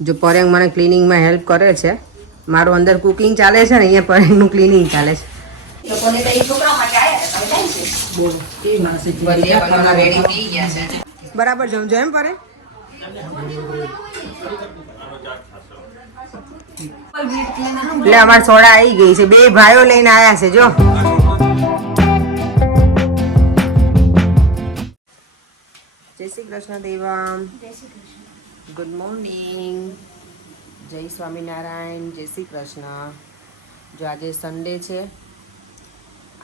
જો પરેંગ મને ક્લિનિંગમાં હેલ્પ કરે છે, મારું અંદર કુકિંગ ચાલે છે ને અહીંયા પરેંગનું ક્લિનિંગ ચાલે છે. બરાબર જમજો એમ પરેંગ. એટલે અમારે સોડા આવી ગઈ છે, 2 ભાઈઓ લઈને આવ્યા છે. જો જય શ્રી કૃષ્ણ દેવમ. ગુડ મોર્નિંગ, જય સ્વામિનારાયણ, જય શ્રી કૃષ્ણ. જો આજે સન્ડે છે,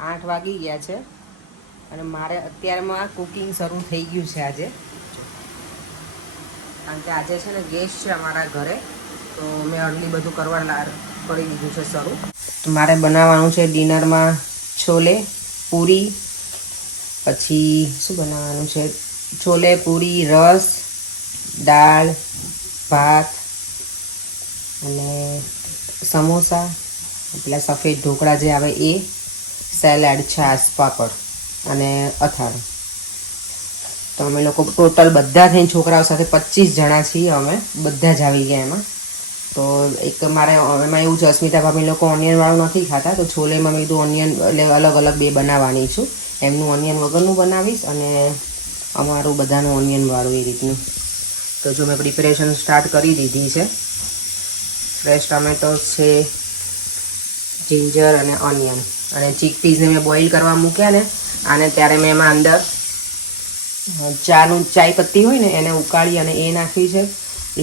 8 વાગી ગયા છે અને મારે અત્યારમાં કુકિંગ શરૂ થઈ ગયું છે આજે. કારણ કે આજે છે ને ગેસ્ટ છે અમારા ઘરે, તો મેં અર્લી બધું કરવા કરી દીધું છે શરૂ. તો મારે બનાવવાનું છે ડિનરમાં છોલે પૂરી, પછી શું બનાવવાનું છે, છોલે પૂરી, રસ, દાળ, ભાત અને સમોસા, પેલા સફેદ ઢોકળા જે આવે એ, સેલાડ, છાશ, પાપડ અને અથાણું. તો અમે લોકો ટોટલ બધા થઈને છોકરાઓ સાથે 25 જણા છીએ અમે, બધા જ આવી ગયા એમાં. તો એક મારે એમાં એવું છે, અસ્મિતા ભાભી લોકો ઓનિયનવાળું નથી ખાતા, તો છોલેમાં મેં કીધું ઓનિયન એટલે અલગ અલગ 2 બનાવવાની છું. એમનું ઓનિયન વગરનું બનાવીશ અને અમારું બધાનું ઓનિયનવાળું એ રીતનું. તો જો મેં પ્રિપેરેશન સ્ટાર્ટ કરી દીધી છે. ફ્રેશ ટમેટોસ છે, જિંજર અને ઓનિયન, અને ચીકપીસને મેં બોઇલ કરવા મૂક્યા ને આને, ત્યારે મેં એમાં અંદર ચાય પત્તી હોય ને એને ઉકાળી અને એ નાખી છે,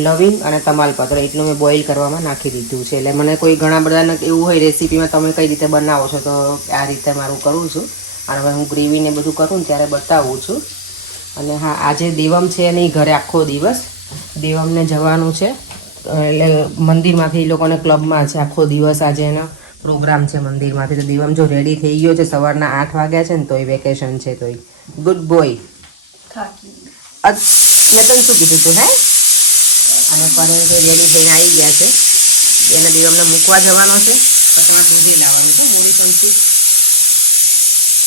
લવિંગ અને તમાલપત્ર એટલું મેં બોઇલ કરવામાં નાખી દીધું છે. એટલે મને કોઈ ઘણા બધાને એવું હોય રેસીપીમાં તમે કઈ રીતે બનાવો છો, તો આ રીતે મારું કરું છું. અને હવે હું ગ્રેવીને બધું કરું ને ત્યારે બતાવું છું. અને હા, આજે દેવમ છે નહીં ઘરે આખો દિવસ, દેવમને જવાનું છે એટલે મંદિરમાંથી એ લોકોને ક્લબમાં છે આખો દિવસ આજે એનો પ્રોગ્રામ છે મંદિરમાંથી. તો દેવમ જો રેડી થઈ ગયો છે, સવારના 8 વાગ્યા છે ને તોય વેકેશન છે, તોય ગુડ બોય. મેં તને શું કીધું તું હે? અને પરેશ રેડી થઈને આવી ગયા છે, એને દેવમને મૂકવા જવાનો છે. દૂધી લાવવાનું છે, મોડી સંસી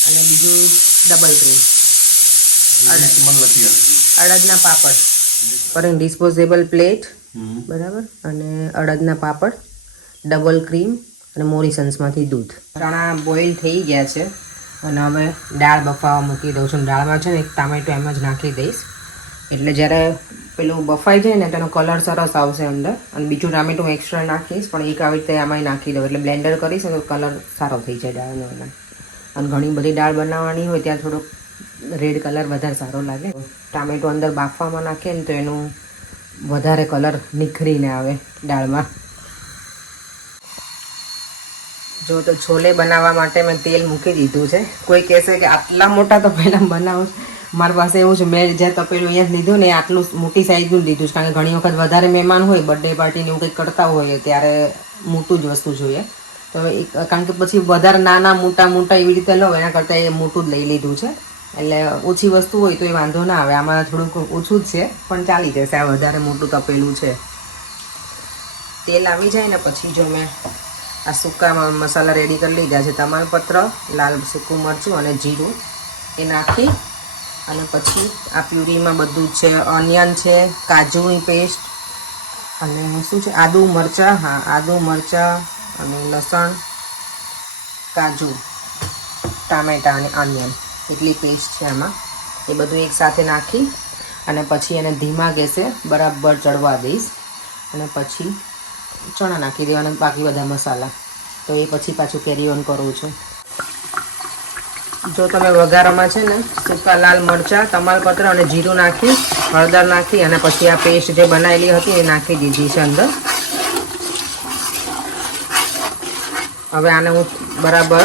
અને બીજું ડબલ ક્રીમ, અડદના પાપડ, પરેશ ડિસ્પોઝેબલ પ્લેટ, બરાબર, અને અડદના પાપડ, ડબલ ક્રીમ અને મોરિસન્સમાંથી દૂધ. ચણા બોઇલ થઈ ગયા છે અને હવે દાળ બફાવા મૂકી દઉં છું. દાળમાં છે ને એક ટામેટો એમ જ નાખી દઈશ, એટલે જ્યારે પેલું બફાઈ જાય ને તેનો કલર સરસ આવશે અંદર. અને બીજું ટામેટું એક્સ્ટ્રા નાખીશ, પણ એક આવી રીતે આમાંય નાખી દઉં, એટલે બ્લેન્ડર કરીશ ને તો કલર સારો થઈ જાય દાળનો એમાં. અને ઘણી બધી દાળ બનાવવાની હોય ત્યાં થોડોક રેડ કલર વધારે સારો લાગે. ટામેટું અંદર બાફવામાં નાખીએ ને તો એનું વધારે કલર નિખરીને આવે દાળમાં. જો તો છોલે બનાવવા માટે મેં તેલ મૂકી દીધું છે. કોઈ કહેશે કે આટલા મોટા તો પહેલાં બનાવો, મારી પાસે એવું છે, મેં જ્યાં તપેલું અહીંયા લીધું ને આટલું મોટી સાઈઝનું લીધું છે. કારણ કે ઘણી વખત વધારે મહેમાન હોય, બર્થડે પાર્ટીને એવું કંઈક કરતા હોય ત્યારે મોટું જ વસ્તુ જોઈએ. તો કારણ કે પછી વધારે નાના મોટા એવી રીતે લો, એના કરતાં એ મોટું જ લઈ લીધું છે. એટલે ઓછી વસ્તુ હોય તો એ વાંધો ના આવે. આમાં થોડુંક ઓછું જ છે પણ ચાલી જશે, આ વધારે મોટું તપેલું છે. તેલ આવી જાય ને પછી જો મેં આ સૂકા મસાલા રેડી કરી લીધા છે, તમાલપત્ર, લાલ સૂકું મરચું અને જીરું એ નાખી અને પછી આ પ્યુરીમાં બધું જ છે, ઓનિયન છે, કાજુની પેસ્ટ અને શું છે, આદુ મરચાં, હા આદુ મરચાં અને લસણ, કાજુ, ટામેટાં અને ઓનિયન એટલી પેસ્ટ છે આમાં. એ બધું એકસાથે નાખી અને પછી એને ધીમા ગેસે બરાબર ચડવા દઈશ અને પછી ચણા નાખી દેવાના, બાકી બધા મસાલા. તો એ પછી પાછું કેરી ઓન કરું છું. જો તમે વઘારમાં છે ને સૂકા લાલ મરચાં, તમાલપત્ર અને જીરું નાખી, હળદર નાખી અને પછી આ પેસ્ટ જે બનાવેલી હતી એ નાખી દીધી છે અંદર. હવે આને હું બરાબર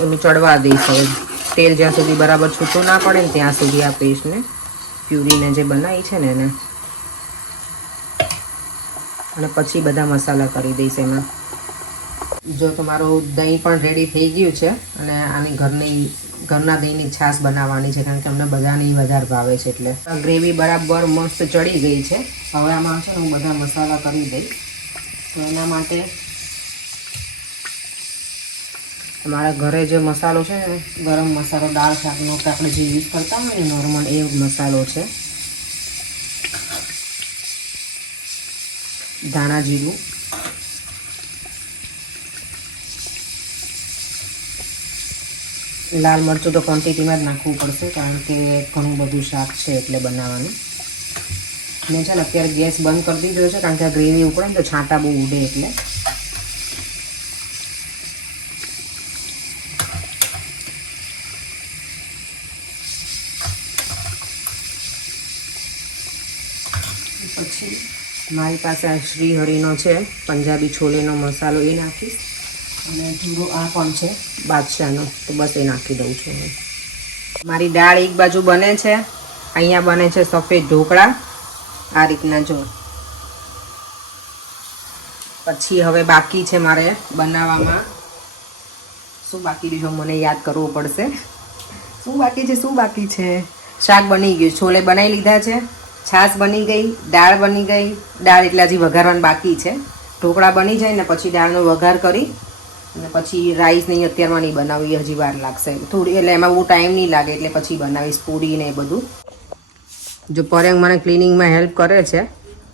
એનું ચડવા દઈશ. હવે તેલ જ્યાં સુધી બરાબર છૂટું ના પડે ને ત્યાં સુધી આ પેસ્ટને, પ્યુરીને જે બનાવી છે ને એને, અને પછી બધા મસાલા કરી દઈશ એમાં. જો તમારું દહીં પણ રેડી થઈ ગયું છે અને આની ઘરના દહીંની છાશ બનાવવાની છે, કારણ કે અમને બધાની વધારે ભાવે છે. એટલે ગ્રેવી બરાબર મસ્ત ચડી ગઈ છે. હવે આમાં છે ને હું બધા મસાલા કરી દઈશ. તો એના માટે અમારા ઘરે જે મસાલો છે ને, ગરમ મસાલો, દાળ શાકનો આપણે જે યુઝ કરતા હોય ને નોર્મલ, એ મસાલો છે. ધાણા જીરું, લાલ મરચું તો ક્વોન્ટિટીમાં જ નાખવું પડશે કારણ કે ઘણું બધું શાક છે એટલે બનાવવાનું. મેં છે ને અત્યારે ગેસ બંધ કરી દીધો છે કારણ કે આ ગ્રેવી ઉકળે ને તો છાંટા બહુ ઉડે એટલે. પછી મારી પાસે આ શ્રી હરિનો છે પંજાબી છોલેનો મસાલો, એ નાખીશ. અને થોડું આ પણ છે બાદશાહનો, તો બસ એ નાખી દઉં છું હું. મારી દાળ એક બાજુ બને છે, અહીંયા બને છે સફેદ ઢોકળા આ રીતના જો. પછી હવે બાકી છે મારે બનાવવામાં શું બાકી રહ્યું મને યાદ કરવું પડશે. શું બાકી છે? શાક બની ગયું, છોલે બનાવી લીધા છે, છાશ બની ગઈ, દાળ બની ગઈ. દાળ એટલે હજી વઘારવાનું બાકી છે. ઢોકળા બની જાય ને પછી દાળનો વઘાર કરી અને પછી રાઈસ નહીં અત્યારમાં નહીં બનાવી, હજી વાર લાગશે થોડી, એટલે એમાં બહુ ટાઈમ નહીં લાગે એટલે પછી બનાવીશ પૂરી ને એ બધું. જો પરેંગ મને ક્લિનિંગમાં હેલ્પ કરે છે.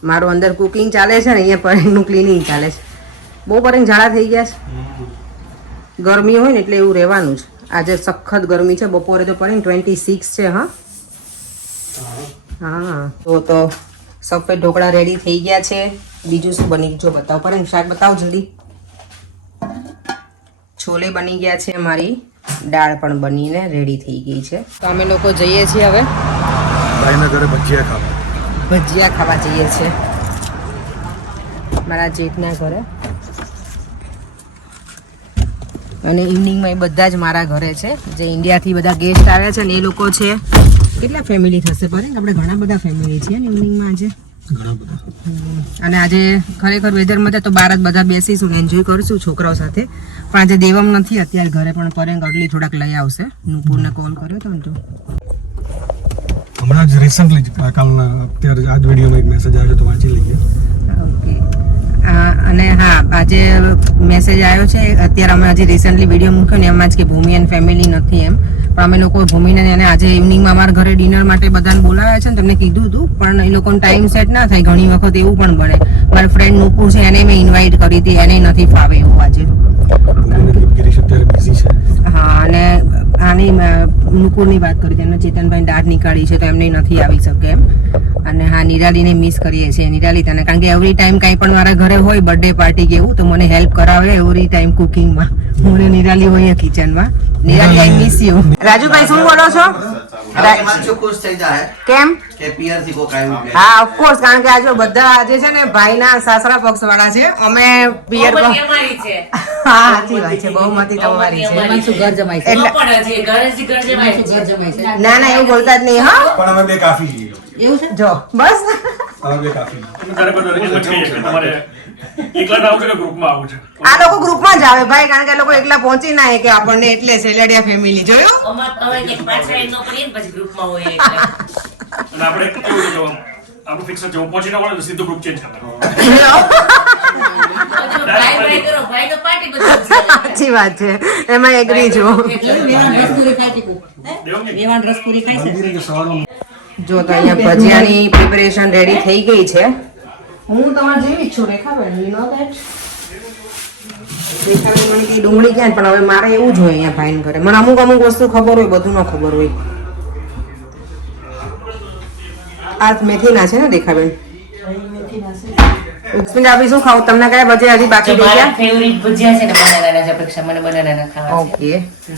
મારું અંદર કુકિંગ ચાલે છે ને અહીંયા પરેંગનું ક્લિનિંગ ચાલે છે. બહુ પરેંગ ઝાડા થઈ ગયા છે. ગરમી હોય ને એટલે એવું રહેવાનું જ. આજે સખત ગરમી છે. બપોરે તો પરેંગ 26 છે. હા તો સફેદ ઢોકળા રેડી થઈ ગયા છે. બીજું શું બની જો બતાવો પરેંગ, શાક બતાવો જલ્દી. છોલે બની ગયા છે, મારી દાળ પણ બનીને રેડી થઈ ગઈ છે. તો અમે લોકો જઈએ છીએ હવે ભાઈના ઘરે ભજીયા ખાવા જઈએ છીએ મારા જેઠના ઘરે. અને ઇવનિંગમાં એ બધા જ મારા ઘરે છે. જે ઇન્ડિયાથી બધા ગેસ્ટ આવ્યા છે ને એ લોકો છે. કેટલા ફેમિલી થશે પરેંગ? આપણે ઘણા બધા ફેમિલી છીએ ને ઇવનિંગમાં આજે. અને આજે ખરેખર વેધર મજા તો બહાર જ બધા બેસીશું ને એન્જોય કરશું છોકરાઓ સાથે. પણ આજે દેવમ નથી અત્યારે ઘરે, પણ પરેંગ અડલી થોડાક લઈ આવશે. નુપુરને કોલ કર્યો હતો ને તો હમણાં જ રિસન્ટલી કાલના અત્યારે આ જ વિડીયોમાં એક મેસેજ આવ્યો તો વાંચી લઈએ. ઓકે. અને હા આજે મેસેજ આવ્યો છે અત્યારે અમે હજી રિસન્ટલી વિડીયો મૂક્યો ને એમાં જ કે ભૂમિ એન્ડ ફેમિલી નથી એમ. પણ અમે લોકો ભૂમિને એને આજે ઇવનિંગમાં અમારા ઘરે ડિનર માટે બધાને બોલાવ્યા છે ને તમને કીધું હતું, પણ એ લોકોને ટાઈમ સેટ ના થાય. ઘણી વખત એવું પણ બને. મારી ફ્રેન્ડ નુપુર છે એને મેં ઇન્વાઇટ કરી હતી, એને નથી ફાવે એવું આજે. હા અને આની નુપુરની વાત કરી હતી, એમને ચેતનભાઈ દાઢ નીકાળી છે તો એમને નથી આવી શકે એમ. અને હા નિરાલીને મિસ કરીએ છીએ. નિરાલી તને કારણ કે એવરી ટાઈમ કાંઈ પણ મારા ઘરે હોય બર્થડે પાર્ટી કે એવું તો મને હેલ્પ કરાવે એવરી ટાઈમ કુકિંગમાં. હું નિરાલી હોઈએ કિચનમાં. Nirali I miss you. Rajubhai શું બોલો છો? કેમ? હા ઓફકોર્સ, કારણ કે આજે બધા આજે છે ને ભાઈના સાસરા પક્ષ વાળા છે. અમે પિયર હા સાચી વાત છે, બહુમતી તમારી છે. ના ના એવું બોલતા જ નહીં. હા પણ અમે બે કાફી છીએ. એવું છે જો બસ અમે બે કાફી. આ લોકો ગ્રુપમાં જ આવે ભાઈ, કારણ કે આ લોકો એકલા પહોંચી ના કે આપણને, એટલે સેલેડિયા ફેમિલી જોયો. સાચી વાત છે, એમાં એગ્રી છું. જો તો અહીંયા ભજીયાની પ્રિપેરેશન રેડી થઈ ગઈ છે. હું તમારે જેવી જ છું Rekhaben, you know that. Rekhaben મને કે ડુંગળી ક્યાં, પણ હવે મારે એવું જ હોય અહીંયા ભાઈને ઘરે. મને અમુક વસ્તુ ખબર હોય, બધું ન ખબર હોય. આ મેથીના છે ને રેખાબેન? આપી શું ખાવું? તમને કયા ભજીયા હજી બાકી રહી ગયા? ફેવરિટ ભજીયા છે ને બનાનાના છે. અપેક્ષા મને બનાનાના ખાવા ઓકે.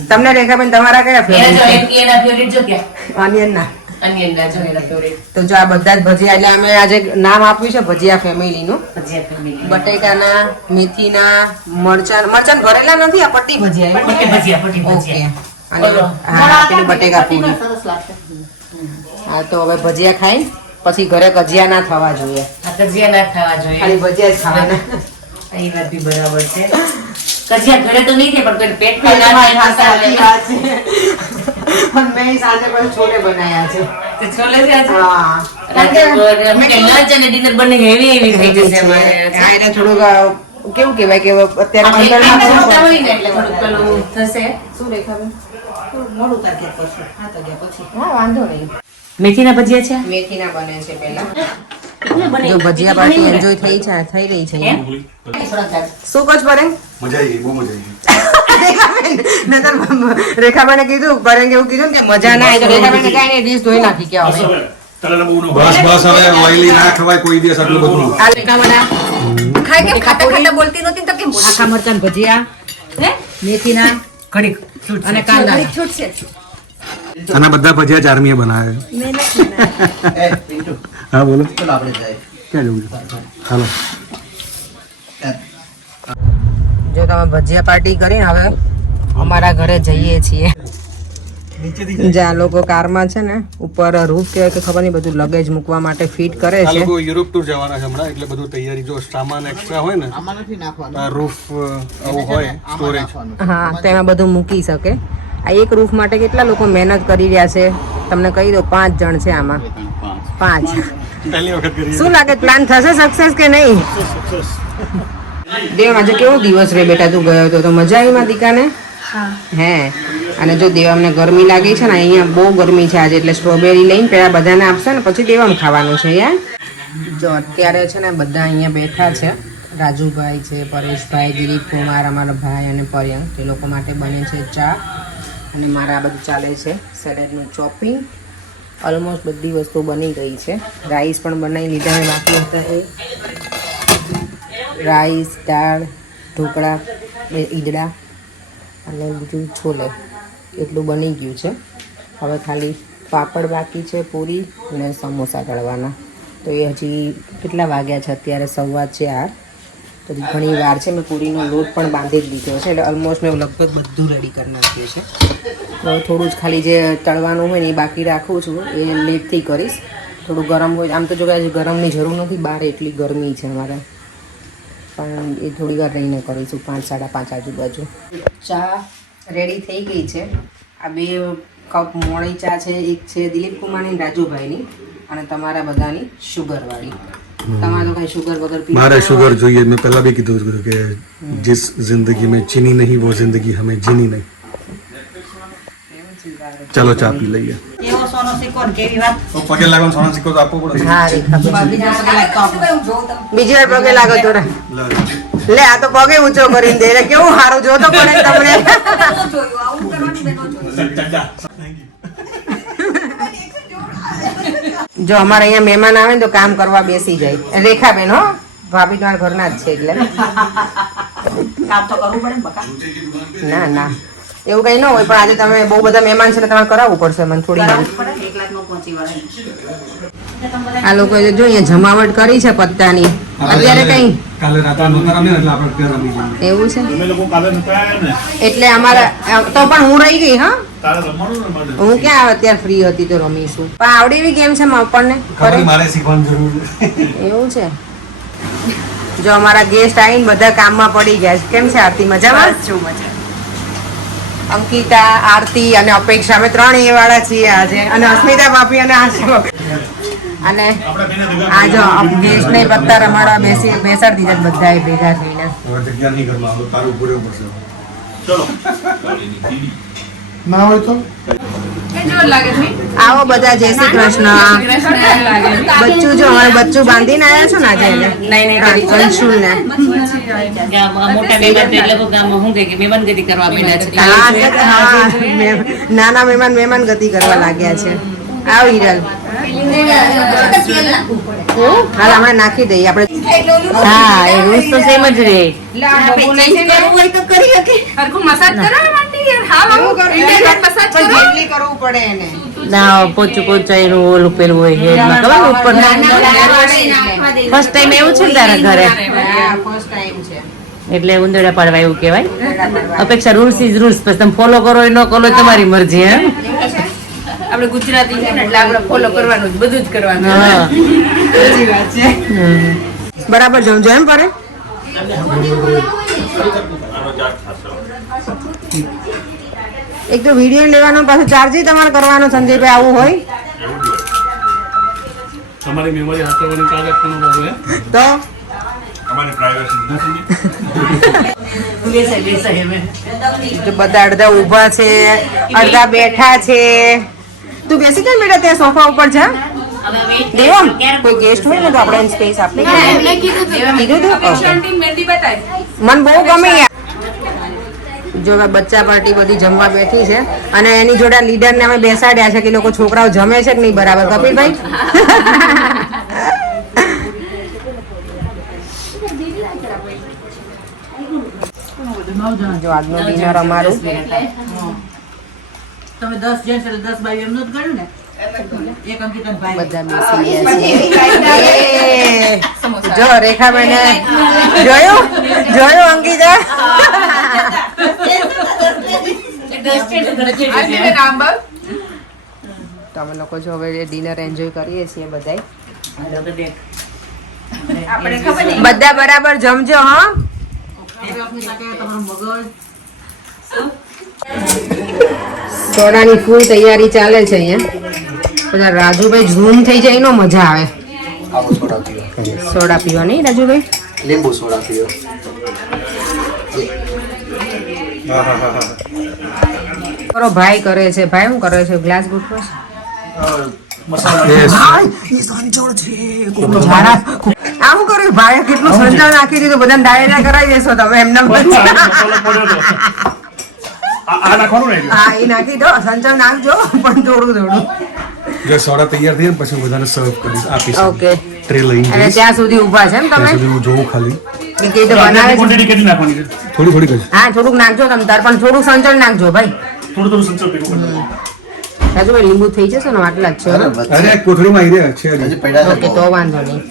તમને રેખાબેન તમારા કયા ફેવરિટ છે? એના ફેવરિટ જો ક્યાં ઓનિયનના. અનિયનના જો એના ફેવરિટ. તો જો આ બધા જ ભજીયા, એટલે અમે આજે નામ આપ્યું છે ભજીયા ફેમિલીનું. ભજીયા ફેમિલી. બટેકાના, મેથીના, મરચાં ભરેલા નથી, આ પટ્ટી ભજીયા. પટ્ટી ભજીયા. ઓકે. અને હા પેલું બટેકા પૂરી. હા તો હવે ભજીયા ખાઈ પછી ઘરે કજિયા ના થવા જોઈએ. કજિયા ના ખાવા જોઈએ, ખાલી ભજીયા જ ખાવાના. એ વાત બી બરાબર છે. કજિયા ઘરે તો નહીં થાય પણ પેટ પણ મેં સાંજે પણ છોલે બનાવ્યા છે. છોલે છે આજે? હા. લંચ અને ડિનર બંને હેવી થઈ જશે અમારે. હા એટલે થોડુંક કેવું કહેવાય કે અત્યારે આપણે પંદરમાં ખાતા હોય ને એટલે થોડુંક પેલું થશે. શું રેખાબેન? મોડું તાર પછી 7 વાગ્યા પછી. હા વાંધો નહીં. મેથીના ભજીયા છે? મેથીના બને છે પહેલા. જો ભજીયા પાર્ટી એન્જોય થઈ રહી છે એમ? શું કહો છો પરેંગ? મજા આવી ગઈ બહુ મજા આવી ગઈ મેં તો રેખાબેને કીધું પરેંગે એવું કીધું ને કે મજા ના આવી તો રેખાબેને કાંઈ નહીં ડીશ ધોઈ નાખી કે હવે બસ હવે ઓઇલી ના ખવાય કોઈ દિવસ આટલું બધું આ રેખાબેના ખાય કે ખાટા ખાટા બોલતી નહોતી તો કેમ આખા મરચાં ભજીયા હે મેથીના ઘડીક અને કાંદા આના બધા ભજીયા ચારમીએ બનાવે હા બોલો ક્યાં જવું છે હાલો જો તમે ભજીયા પાર્ટી કરીને હવે અમારા ઘરે જઈએ છીએ જે આ લોકો કારમાં છે ને ઉપર રૂફ કે ખબર નહીં બધું લગેજ મૂકવા માટે ફિટ કરે આ છે લોકો યુરોપ ટૂર જવાના છે હમણાં એટલે બધું તૈયારી જો સામાન એક્સ્ટ્રા હોય ને આ રૂફ આવું હોય સ્ટોરેજ હા તેમાં બધું મૂકી શકે આ એક રૂફ માટે કેટલા લોકો મહેનત કરી રહ્યા છે તમને કહી દો 5 જણ છે આમાં 5 પહેલી વખત કરી શું લાગે પ્લાન થશે સક્સેસ કે નહીં દેવ આજે કેવો દિવસ રે બેટા તું ગયો હતો તો મજા આવી માં દીકાને હે અને જો દેવામને ગરમી લાગી છે ને અહીંયા બહુ ગરમી છે આજે એટલે સ્ટ્રોબેરી લઈને પેલા બધાને આપશે ને પછી દેવામ ખાવાનું છે યાર જો અત્યારે છે ને બધા અહીંયા બેઠા છે રાજુભાઈ છે પરેશભાઈ દિલીપ કુમાર અમારા ભાઈ અને પર્યંક એ લોકો માટે બને છે ચા અને મારા આ બધું ચાલે છે સેલેડનું ચોપિંગ ઓલમોસ્ટ બધી વસ્તુ બની ગઈ છે રાઈસ પણ બનાવી લીધા બાકી હતા એ રાઈસ દાળ ઢોકળા ઈદડા અને બીજું છોલે એટલું બની ગયું છે હવે ખાલી પાપડ બાકી છે પૂરી અને સમોસા તળવાના તો એ હજી કેટલા વાગ્યા છે અત્યારે 4:15 તો ઘણી વાર છે મેં પૂરીનો લોટ પણ બાંધી જ લીધો છે એટલે ઓલમોસ્ટ મેં લગભગ બધું રેડી કરી નાખ્યું છે તો થોડું જ ખાલી જે તળવાનું હોય ને એ બાકી રાખું છું એ લેટથી કરીશ થોડું ગરમ હોય આમ તો જો આજે ગરમની જરૂર નથી બહાર એટલી ગરમી છે અમારે પણ એ થોડી વાર રહીને કરીશું 5-5:30 આજુબાજુ ચા રેડી થઈ ગઈ છે આ 2 કપ મોળી ચા છે એક છે દિલીપ કુમારની અને રાજુભાઈની અને તમારા બધાની શુગરવાળી તમારે તો કઈ શુગર વગર પી મારે શુગર જોઈએ મેં પહેલા भी કીધું હતું કે जिस जिंदगी में चीनी नहीं वो जिंदगी हमें जीनी नहीं चलो ચા પી લઈએ એવો સોનો સિક્કો ને કેવી વાત તો પગે લાગવાનો સોના સિક્કો તો આપવો પડે હા રેખા બીજી વાર પગે લાગો તો લે આ તો પગે ઊંચો કરીને દે એટલે કેવું સારું જોતો પડે તમને જો અમારે અહીંયા મહેમાન આવે ને તો કામ કરવા બેસી જાય રેખાબેન હો ભાભી તમારા ઘરના જ છે એટલે કામ તો કરવું પડે ને બકા ના એવું કઈ ન હોય પણ આજે તમે બહુ બધા મહેમાન છે ને તમારે કરાવવું પડશે મને થોડી વાર પડે ને, એકલા જ ન પહોંચી વળે આ લોકોએ જો અહીંયા જમાવટ કરી છે પત્તાની અત્યારે કઈ કાલે રાતે નહોતા રમ્યા એટલે આપણે અત્યારે રમી જઈએ એવું છે અમે લોકો કાલે નતા આયા ને એટલે અમારા તો પણ હું રહી ગઈ હા તારે રમવાનું ને માટે હું ક્યાં અત્યારે ફ્રી હતી તો રમીશું પણ આવડી બી કેમ છે આપણને ખબર મારે શીખવાની જરૂર છે એવું છે જો અમારા ગેસ્ટ આવીને બધા કામમાં પડી ગયા છે કેમ છે આરતી મજામાં અંકિતા આરતી અને અપેક્ષા અમે 3 એ વાળા છીએ આજે અને અસ્મિતા ભાભી અને આશા અને આ જો ગેસ્ટ ને પત્તા રમાડવા બેસાડી દીધા બધાએ ભેગા થઈને હવે જગ્યા નહીં ઘરમાં હવે તારું ઉભું રહેવું પડશે ચલો ના હોય તો આવો બધા જય શ્રી કૃષ્ણ બચ્ચું જો અમારે બચ્ચું બાંધીને આવ્યા છો ને આજે કંશુલ ને મોટા મહેમાન એટલે ગામમાં હું કે મહેમાનગતિ કરવા મળ્યા છે નાના મહેમાન ગતિ કરવા લાગ્યા છે આવ હિરલ હાલ હમણાં નાખી દઈએ આપણે હા એ રોજ તો સેમ જ રે કરવું પડે એને ના પોચું એનું ઓલું પેલું હોય હેડમાં ખબર ઉપર ફર્સ્ટ ટાઈમ એવું છે ને તારા ઘરે ફર્સ્ટ ટાઈમ છે એટલે ઉંદરડા પાડવા એવું કહેવાય અપેક્ષા રૂલ્સ ઇઝ રૂલ્સ પછી તમે ફોલો કરો એ ન કરો એ તમારી મરજી હે આપણે ગુજરાતી છે ને એટલે આપણે ફોલો કરવાનું બધું જ કરવાનું હા સાચી વાત છે બરાબર જમજો એમ પરે એક તો વિડીયો લેવાનો પાછો ચાર્જ તમારે કરવાનો સંજયભાઈ આવું હોય તમારી મેમરી હાથવાની કાગળ પણ બહુ હે તો અમારી પ્રાઇવેસી તો બધા અડધા ઊભા છે અડધા બેઠા છે તું બેસી કઈ બેટા ત્યાં સોફા ઉપર જા દેવો કોઈ ગેસ્ટ હોય ને તો આપણે એને સ્પેસ આપી કીધું હતું? મને બહુ ગમે યાર. જો હવે બચ્ચા પાર્ટી બધી જમવા બેઠી છે અને એની જોડે લીડર ને અમે બેસાડ્યા છે કે લોકો છોકરાઓ જમે છે કે નહીં બરાબર. કપિલભાઈ જો આજનું ડિનર અમારું તમે 10 જેન્ટ્સ એટલે 10 બાય એમનું જ ગણ્યું ને એક અંકિતન ભાઈ બધા બેસી ગયા છે. જો રેખાબેને જોયું અંકિતા તો અમે લોકો જો હવે ડિનર એન્જોય કરીએ છીએ બધાય. બધા બરાબર જમજો હા. સોડાની ફૂલ તૈયારી ચાલે છે અહીંયા. બધા રાજુભાઈ ઝૂમ થઈ જાય એનો મજા આવે. આવો સોડા પીઓ, સોડા પીવા નહીં રાજુભાઈ? લીંબુ સોડા પીઓ. મારો ભાઈ કરે છે. ભાઈ શું કરે છે? ગ્લાસ ગોઠવો છે. આવું કર્યું ભાઈ? કેટલું સંચળ નાખી દીધું. બધાને ડાયરા કરાવી દેશો તમે એમને. આ નાખવાનું ને હા એ નાખી દો. સંચળ નાખજો પણ થોડું. જો સોડા તૈયાર થઈ ને પછી બધાને સર્વ કરીશ, આપીશ. ઓકે. ટ્રે લઈને અને ત્યાં સુધી ઊભા છે એમ તમે? ત્યાં સુધી હું જોઉં ખાલી. કે તો બનાવે છે. ક્વોન્ટિટી કેટલી નાખવાની છે? થોડી થોડી કરી. હા થોડુંક નાખજો તમે તાર, પણ થોડું સંચળ નાખજો ભાઈ. થોડું સંચળ પીવું પડે. રાજુભાઈ લીંબુ થઈ જશે ને? આટલા જ છે હો? અરે કોથળીમાં આવી રહ્યા છે હજી. ઓકે તો વાંધો નહીં.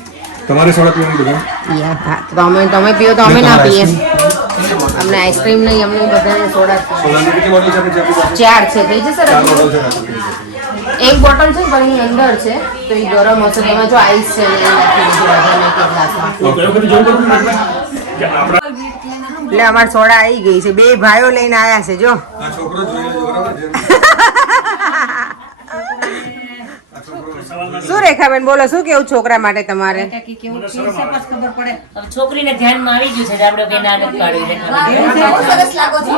તમારે સોડા પીવાની બધા? હા, તો તમે પીઓ તો અમે ના પીએ. અમને આઈસ્ક્રીમ નહીં, અમને બધાને સોડા. સોડાની કેટલી બોટલ છે આપણી પાસે? 4 છે. થઈ જશે ચાર રાજુભાઈ? બોટલ છે આપણી પાસે. એક બોટલ છે પણ એની અંદર છે તો એ ગરમ હશે. તેમાં જો આઈસ છે ને એ નાખી દીધું બધાને એક એક ગ્લાસમાં. તો કયો કદી જોયું કરું ને કે આપણા એટલે અમારી સોડા આવી ગઈ છે. 2 ભાઈઓ લઈને આયા છે જો. આ છોકરો જોઈ લેજો બરાબર છે. શું રેખાબેન બોલો, શું કેવું છોકરા માટે તમારે? ખબર પડે છોકરીને ધ્યાનમાં આવી ગયું છે કે આપણે કઈ ના નથી પાડ્યું છે. બહુ સરસ લાગો છો.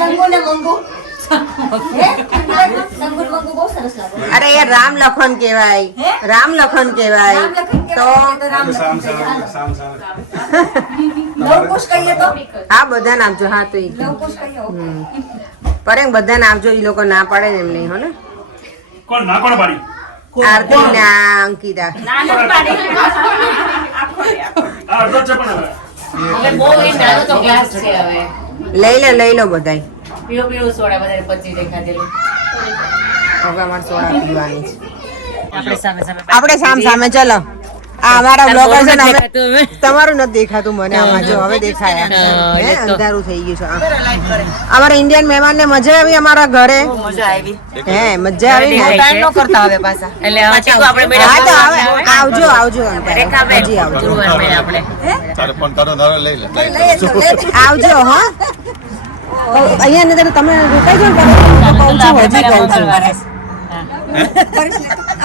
સંગુ ને મંગુ. સંગુ મંગુ બહુ સરસ લાગો. અરે યાર રામ લખન કહેવાય. રામ લખન કહેવાય તો સામ સામ. લવકુશ કહીએ તો હા બધા નામજો. હા તો ઈ લવકુશ કહીએ. પરેંગ બધા નામજો. ઈ લોકો ના પાડે ને એમ નહીં હો ને. કોણ ના કોણ પાડી? આરતી ના અંકિતા. આ અડધો છે પણ હવે. હવે બહુ એ નાનો તો ગ્લાસ છે. હવે લઈ લો બધાય. પીળું સોડા બધાને પચી દેખાડેલું. હવે અમારે સોડા પીવાની છે. આપણે સામે આપણે સામે ચલો. આ અમારા બ્લોગર છે ને. દેખાતું હવે. તમારું નથી દેખાતું મને આમાં. જો હવે દેખાયા. હા, હે, એ તો. અંધારું થઈ ગયું છે. અમારા ઇન્ડિયન મહેમાન ને મજા આવી અમારા ઘરે? મજા આવી. હે મજા આવી ને? ટાઈમ નો કરતા હવે પાછા. એટલે હવે ચીકુ આપણે હા તો મેળા આવજો અંકલ. રેખાબેન હજી આવજો. ગુરુવાર મેળા આપણે. આવજો હા. અહીંયા ને તમે રોકાઈ જાઓ ને કહું છું. હજી કહું છું.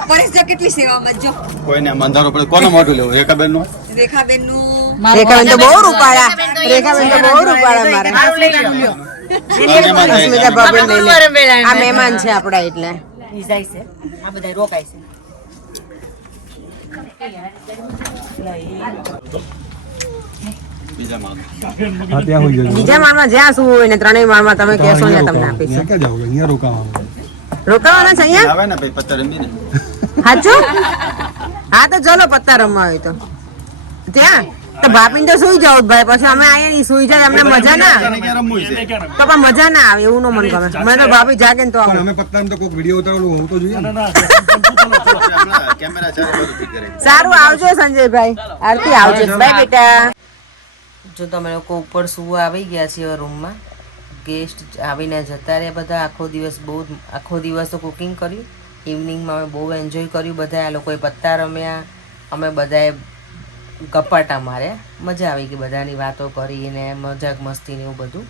પરેશ જો કેટલી સેવામાં જો. કોઈને મંધારો પડે કોનો મોઢું લેવું રેખાબેન નું રેખાબેન નું રેખાબેન તો બહુ રૂપાળા. રેખાબેન તો બહુ રૂપાળા મારે. મારું લઈ લો. અસ્મિતા ભાભી લઈ લે. અમારા મેળા આ મહેમાન છે આપડા એટલે. ઈ જાય છે. આ બધા રોકાય છે. બીજા માં હા ત્યાં હોઈ જજો. બીજા માળમાં જ્યાં શું હોય ને 3ય માળમાં તમે કહેશો ને તમને આપીશું. ક્યાં જાવ? અહીંયા રોકાવાનું. રોકાવાના છે અહીંયા? આવે ને ભાઈ પત્તા રમી ને સાચું? હા તો ચલો પત્તા રમવા હોય તો ત્યાં તો ભાભીને તો સુઈ જાવ ભાઈ. પછી અમે અહીંયા નહીં સુઈ જાય. અમને મજા ના આવે. ક્યાં રમવું છે તો પણ મજા ના આવે. એવું નો મને ગમે. મને તો ભાભી જાગે ને તો પણ આવું. અમે પત્તાને તો કોઈક વિડીયો ઉતારવાનું હોવું તો જોઈએ ને. હમણાં કેમેરા ચારે બાજુ ફિટ કરે સારું આવજો સંજયભાઈ. આરતી આવજો. બાય બેટા. જો તમે લોકો ઉપર સુવા આવી ગયા છીએ રૂમમાં. ગેસ્ટ આવીને જતા રહ્યા બધા. આખો દિવસ તો કુકિંગ કર્યું. ઇવનિંગમાં અમે બહુ એન્જોય કર્યું બધા. આ લોકોએ પત્તા રમ્યા, અમે બધાએ ગપ્પાટા માર્યા. મજા આવી ગઈ. બધાની વાતો કરીને મજાક મસ્તી ને એવું બધું.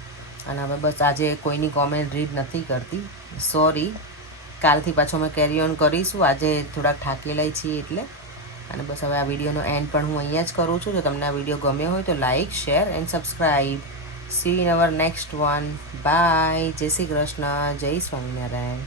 અને અમે બસ આજે કોઈની કોમેન્ટ રીડ નથી કરતી. સોરી. કાલથી પાછો અમે કેરી ઓન કરીશું. આજે થોડાક થાકેલા છીએ એટલે. અને બસ હવે આ વિડીયોનો એન્ડ પણ હું અહીંયા જ કરું છું. જો તમને આ વિડીયો ગમ્યો હોય તો like, share and subscribe. See in our next one. Bye. જય શ્રી કૃષ્ણ. જય સ્વામિનારાયણ.